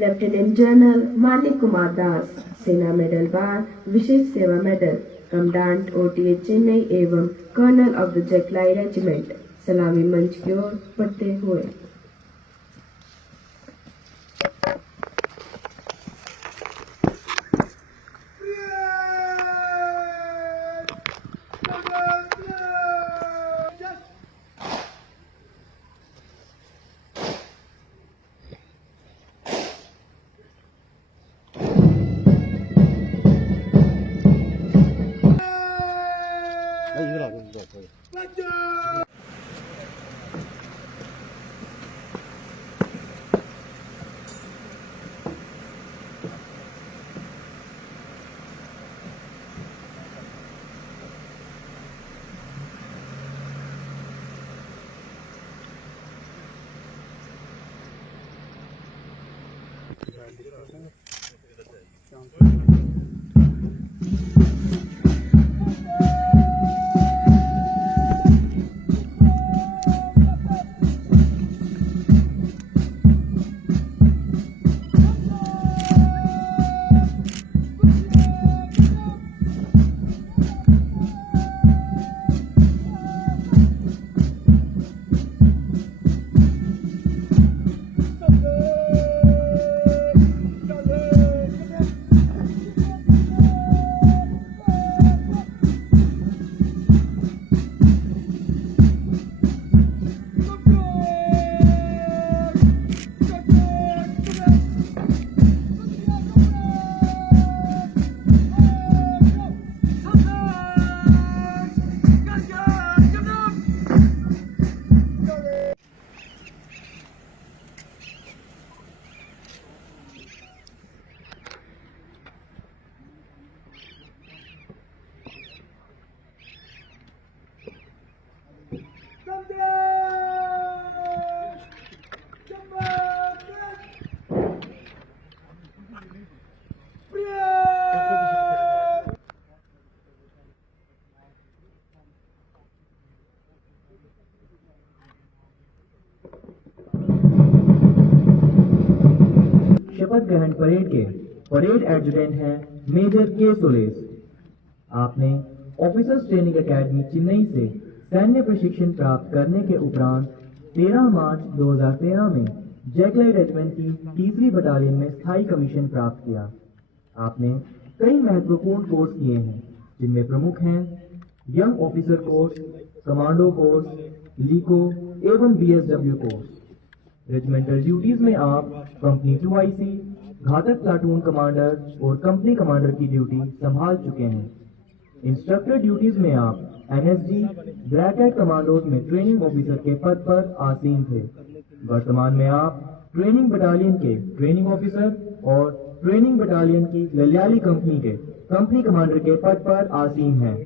Lieutenant general Manik Kumar Das, सेना medal बार, विशेष सेवा medal, commandant ओटीएच Chennai एवं कर्नल ऑफ द जैकलाई रेजिमेंट सलामी मंच की ओर बढ़ते हुए। शपथ ग्रहण परेड के परेड एडजुटेंट हैं मेजर के सोलेस। आपने ऑफिसर्स ट्रेनिंग एकेडमी चेन्नई से सैन्य प्रशिक्षण प्राप्त करने के उपरांत 13 मार्च 2013 में जैकलाई रेजिमेंट की 3री बटालियन में स्थायी कमीशन प्राप्त किया। आपने कई महत्वपूर्ण कोर्स किए हैं, जिनमें प्रमुख हैं young officer course, commando course, लीको एवं बीएसडब्ल्यू कोर्स। रेजिमेंटल ड्यूटीज में आप कंपनी 2IC, घातक प्लाटून कमांडर और कंपनी कमांडर की ड्यूटी संभाल चुके हैं। इंस्ट्रक्टर ड्यूटीज में आप एनएसजी, ब्लैक एट कमांडोज में ट्रेनिंग ऑफिसर के पद पर आसीन थे। वर्तमान में आप ट्रेनिंग बटालियन के ट्रेनिंग ऑफिसर और ट्रेनिंग बटालियन की ललियाली कंपनी के कंपनी कमांडर के पद पर आसीन हैं।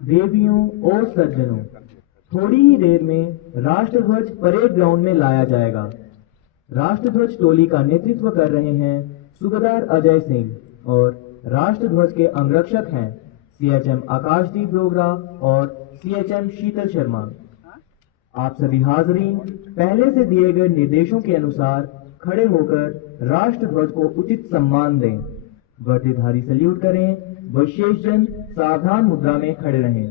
देवियों और सज्जनों, थोड़ी ही देर में राष्ट्रध्वज परेड ग्राउंड में लाया जाएगा। राष्ट्रध्वज टोली का नेतृत्व कर रहे हैं सूबेदार अजय सिंह और राष्ट्रध्वज के अंगरक्षक हैं सीएचएम आकाशदीप रोगरा और सीएचएम शीतल शर्मा। आप सभी हाजरीन पहले से दिए गए निर्देशों के अनुसार खड़े होकर राष्ट्रध्वज को उचित सम्मान दें, वर्दीधारी सल्यूट करें व शेष जन सावधान मुद्रा में खड़े रहें।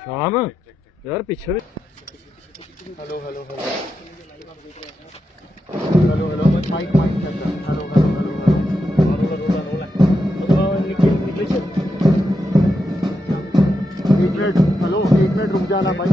शाम यार पीछे भी hello hello hello hello hello mike mike hello hello hello एक मिनट रुक जाना भाई।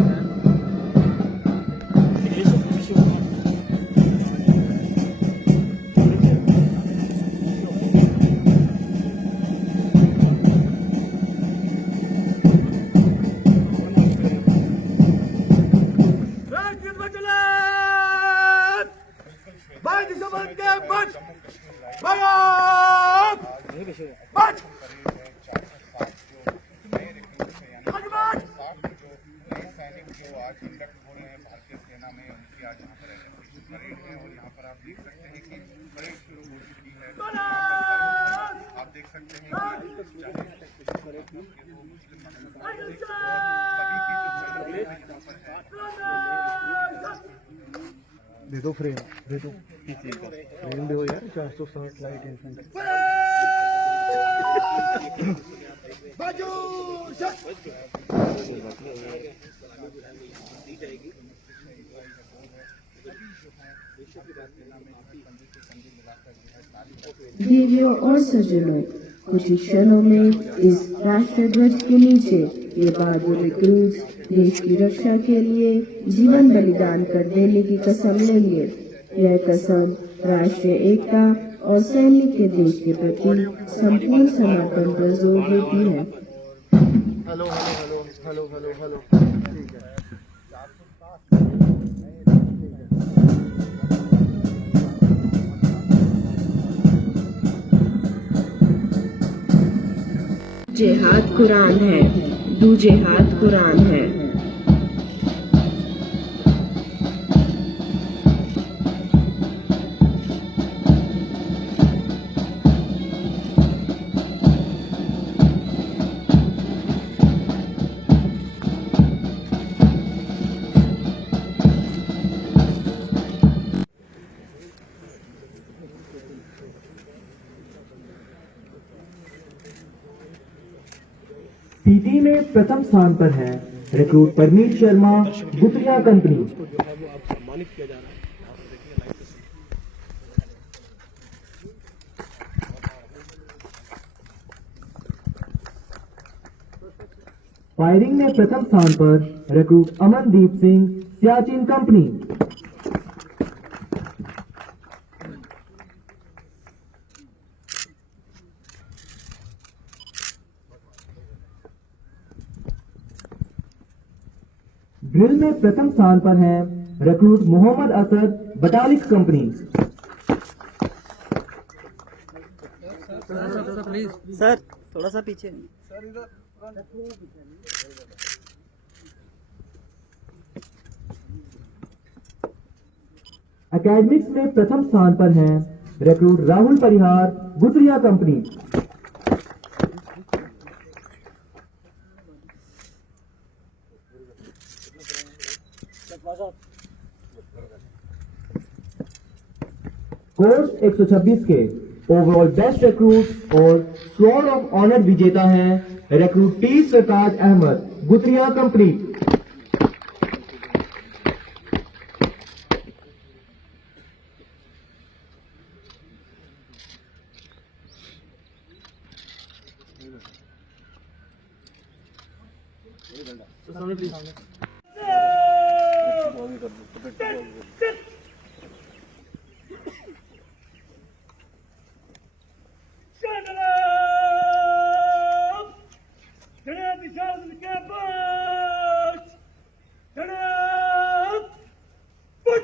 दे दो फ्रेम, दे दो फ्रेम दो यार। 460 लाइट इन्फेंट देवियों और सज्जनों, कुछ ही क्षणों में इस राष्ट्रीय ध्वज के नीचे ये बहादुर रिक्रूट्स देश की रक्षा के लिए जीवन बलिदान कर देने की कसम लेंगे। यह कसम राष्ट्रीय एकता और सैनिक के देश के प्रति संपूर्ण समर्पण पर जोर देती है। Hello hello hello hello hello ठीक है। दूजे हाथ कुरान है, दूजे हाथ कुरान है। पीटी में प्रथम स्थान पर है रिक्रूट परमीत शर्मा, गुतरिया कंपनी। सम्मानित किया जा रहा है। फायरिंग में प्रथम स्थान पर recruit Amandeep Singh, Siachen company. Drill में प्रथम स्थान पर हैं recruit Mohammad Asad, Batalik company. Sir थोड़ा सा पीछे। एकेडमिक्स में प्रथम स्थान पर हैं recruit Rahul Parihar, Gutriya company. Course 126 के ओवरऑल बेस्ट रिक्रूट और स्वॉर्ड ऑफ ऑनर विजेता हैं recruit T Sartaj Ahmad, Gutriya company. Put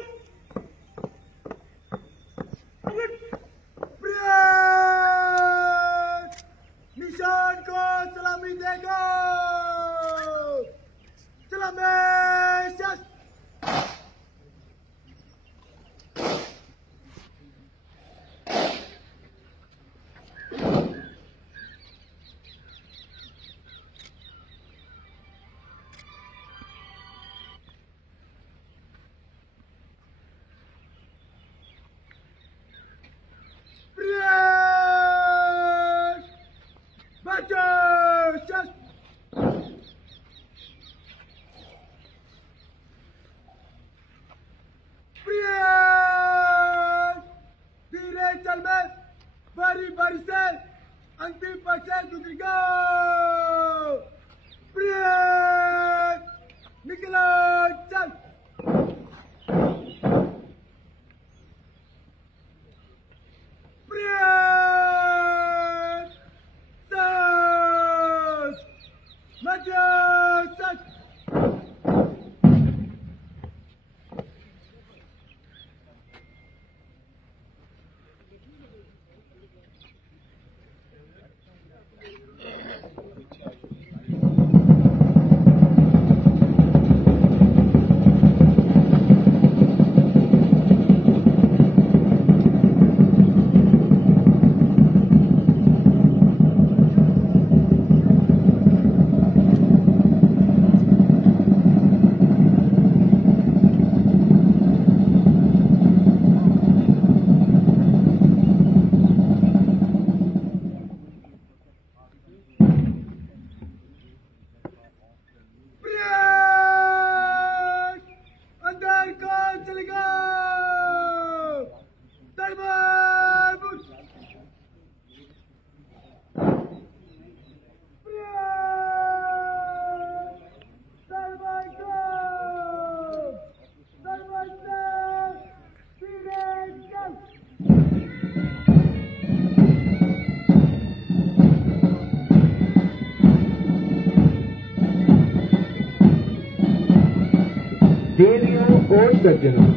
देवियों और सज्जनों,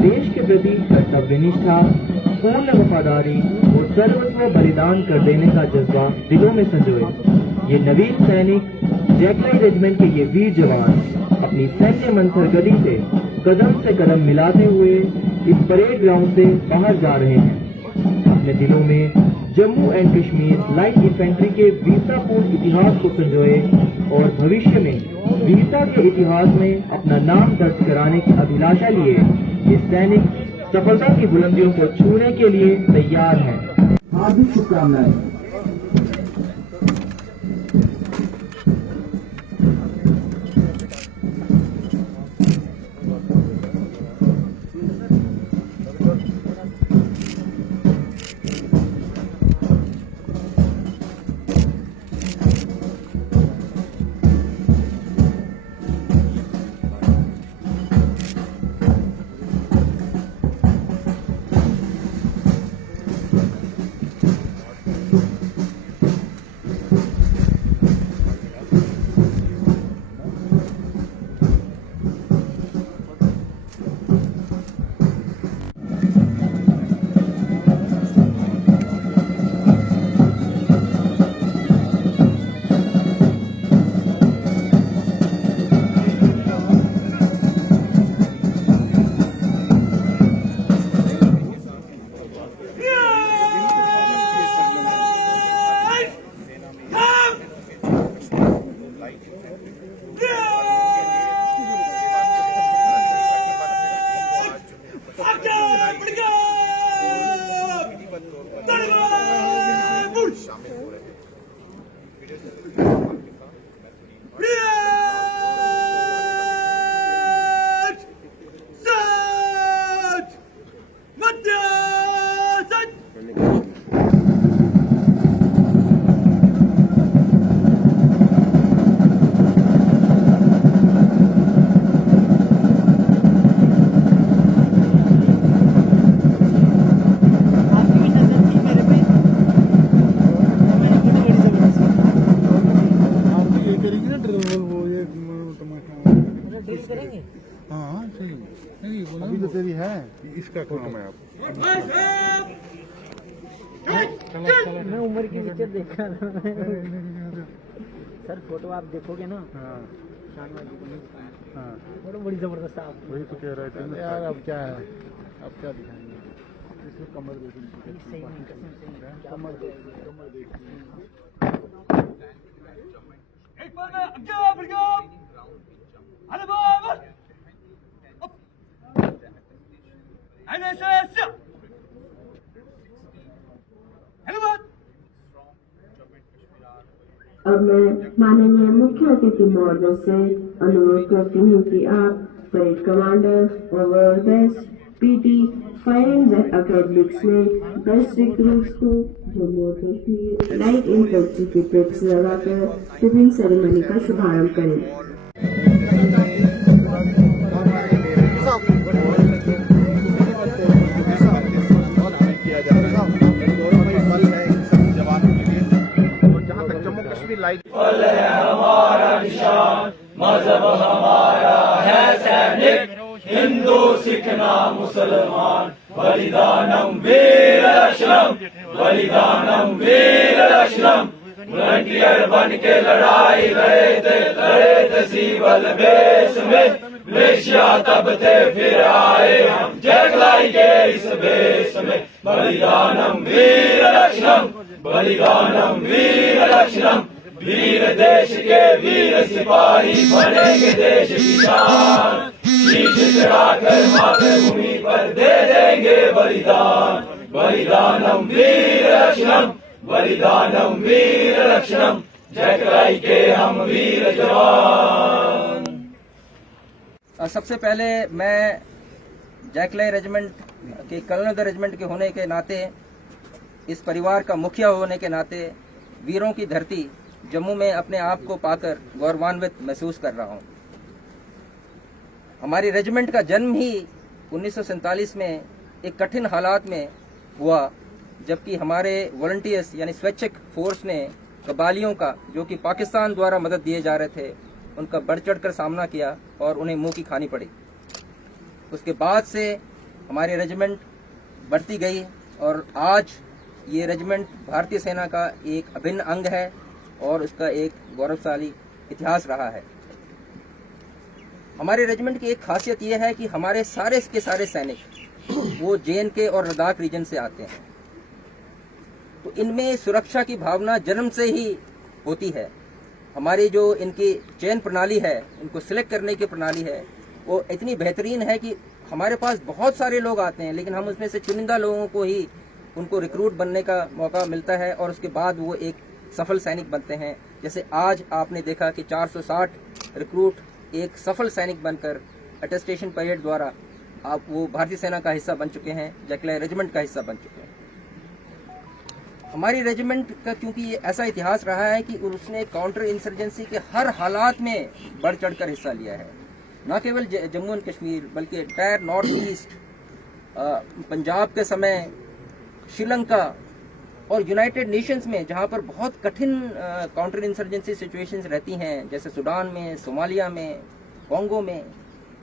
देश के प्रति कर्तव्य निष्ठा, पूर्ण वफादारी और सर्वस्व बलिदान कर देने का जज्बा दिलों में संजोए ये नवीन सैनिक जैकलाई रेजिमेंट के ये वीर जवान अपनी सैन्य मंथर गति से कदम मिलाते हुए इस परेड ग्राउंड से बाहर जा रहे हैं। अपने दिलों में Jammu and Kashmir light infantry के वीरतापूर्ण इतिहास को संजोए और भविष्य में वीरता के इतिहास में अपना नाम दर्ज कराने की अभिलाषा लिए ये सैनिक सफलता की बुलंदियों को छूने के लिए तैयार हैं। हार्दिक शुभकामनाएं। अभी तो तेरी है इसका काम है आप मैं उम्र की पिक्चर देखा सर फोटो आप देखोगे ना। हाँ हाँ बड़ी जबरदस्त आप वही तो कह रहे थे यार। अब क्या है, अब क्या दिखाएंगे इसमें कमर देखिए सही नहीं कसम से कमर देखिए एक बार में आगे बढ़ो अरे बाबा ऐसे हेलो अब मैं माननीय मुख्य अतिथि महोदय से अनुरोध करती हूँ कि आप parade commander over best PT Fire and Academic में बेस्ट रिक्रूट्स को जम्मू और कश्मीर लाइट इन्फेंट्री के पिप्स लगाकर टिफिन सेरेमनी का शुभारंभ करें। जहाँ तक जम्मू कश्मीर लाइट हिंदू सिख ना मुसलमान बलिदानम वीर लक्ष्मण बलिदानम वीर लक्ष्मण वॉलंटियर बन के लड़ाई लड़े थे सिविल बेस में मलेशिया तब थे फिर आए हम जगलाई के इस बेस में बलिदानम वीर लक्ष्मण बलिदानम वीर लक्ष्मण वीर देश के वीर सिपाही बनेंगे देश की शान शीश चढ़ाकर मातृभूमि पर दे देंगे बलिदान बलिदानम वीर लक्ष्मण बलिदानम वीर लक्ष्मण जय कराई के हम वीर जवान। सबसे पहले मैं जैकलाई रेजिमेंट के कर्नल ऑफ द रेजिमेंट के होने के नाते, इस परिवार का मुखिया होने के नाते, वीरों की धरती जम्मू में अपने आप को पाकर गौरवान्वित महसूस कर रहा हूं। हमारी रेजिमेंट का जन्म ही 1947 में एक कठिन हालात में हुआ, जबकि हमारे वॉलंटियर्स यानी स्वैच्छिक फोर्स ने कबालियों का, जो कि पाकिस्तान द्वारा मदद दिए जा रहे थे, उनका बढ़ चढ़कर सामना किया और उन्हें मुंह की खानी पड़ी। उसके बाद से हमारी रेजिमेंट बढ़ती गई और आज ये रेजिमेंट भारतीय सेना का एक अभिन्न अंग है और उसका एक गौरवशाली इतिहास रहा है। हमारे रेजिमेंट की एक खासियत यह है कि हमारे सारे के सारे सैनिक वो JNK और लद्दाख रीजन से आते हैं, तो इनमें सुरक्षा की भावना जन्म से ही होती है। हमारी जो इनकी चयन प्रणाली है, इनको सिलेक्ट करने की प्रणाली है, वो इतनी बेहतरीन है कि हमारे पास बहुत सारे लोग आते हैं, लेकिन हम उसमें से चुनिंदा लोगों को ही उनको रिक्रूट बनने का मौका मिलता है और उसके बाद वो एक सफल सैनिक बनते हैं। जैसे आज आपने देखा कि 460 रिक्रूट एक सफल सैनिक बनकर अटेस्टेशन परेड द्वारा आप वो भारतीय सेना का हिस्सा बन चुके हैं, जैकलाई रेजिमेंट का हिस्सा बन चुके हैं। हमारी रेजिमेंट का क्योंकि ये ऐसा इतिहास रहा है कि उसने काउंटर इंसर्जेंसी के हर हालात में बढ़ चढ़कर हिस्सा लिया है, न केवल जम्मू एंड कश्मीर बल्कि एंटायर नॉर्थ ईस्ट, पंजाब के समय, श्रीलंका और यूनाइटेड नेशंस में, जहां पर बहुत कठिन काउंटर इंसर्जेंसी सिचुएशंस रहती हैं, जैसे सूडान में, सोमालिया में, कोंगो में,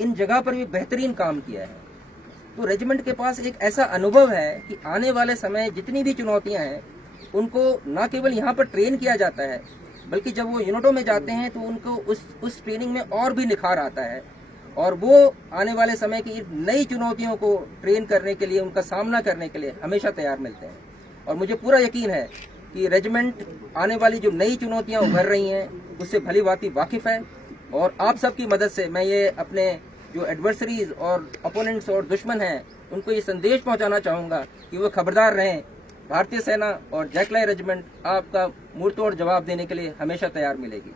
इन जगह पर भी बेहतरीन काम किया है। तो रेजिमेंट के पास एक ऐसा अनुभव है कि आने वाले समय जितनी भी चुनौतियां हैं उनको न केवल यहाँ पर ट्रेन किया जाता है, बल्कि जब वो यूनिटों में जाते हैं तो उनको उस ट्रेनिंग में और भी निखार आता है और वो आने वाले समय की नई चुनौतियों को ट्रेन करने के लिए, उनका सामना करने के लिए हमेशा तैयार मिलते हैं। और मुझे पूरा यकीन है कि रेजिमेंट आने वाली जो नई चुनौतियां उभर रही हैं उससे भली भांति वाकिफ है और आप सबकी मदद से मैं ये अपने जो एडवर्सरीज और अपोनेंट्स और दुश्मन हैं उनको ये संदेश पहुंचाना चाहूँगा कि वो खबरदार रहें। भारतीय सेना और जैकलाई रेजिमेंट आपका मुंहतोड़ जवाब देने के लिए हमेशा तैयार मिलेगी।